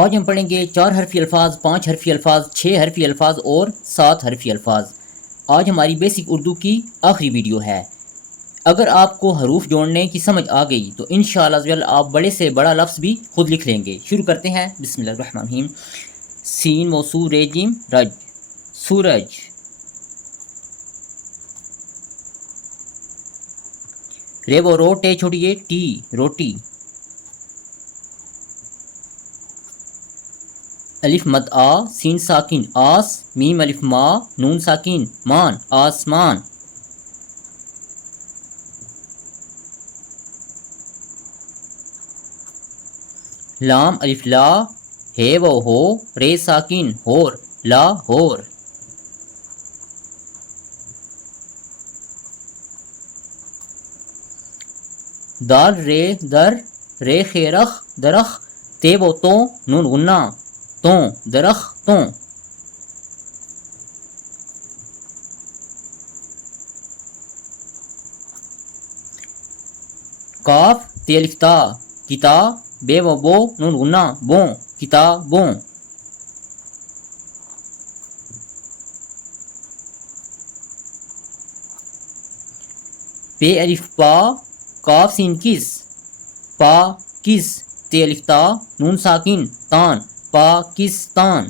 آج ہم پڑھیں گے 4 حرفی الفاظ، 5 حرفی الفاظ، 6 حرفی الفاظ اور 7 حرفی الفاظ۔ آج ہماری بیسک اردو کی آخری ویڈیو ہے۔ اگر آپ کو حروف جوڑنے کی سمجھ آ گئی تو انشاءاللہ آپ بڑے سے بڑا لفظ بھی خود لکھ لیں گے۔ شروع کرتے ہیں، بسم اللہ الرحمن الرحیم۔ سین موصول ر جیم رج، سورج۔ رے و رو ٹے چھوٹی یہ ٹی، روٹی۔ الف مد آ، سین ساکن آس، میم الف ما، نون ساکن مان، آسمان۔ لام الف لا، ہے و ہو، رے ساکن ہور، لاہور۔ دال رے در، رے خیرخ درخ، تے و تو، نون غنہ توں، درختوں۔ کاف تے الف تا، کتا، بے و بو، نون غنہ بوں، کتابوں۔ پے الف پا، کاف سین کس، پا کس، تے الف تا، نون ساکن تان، پاکستان۔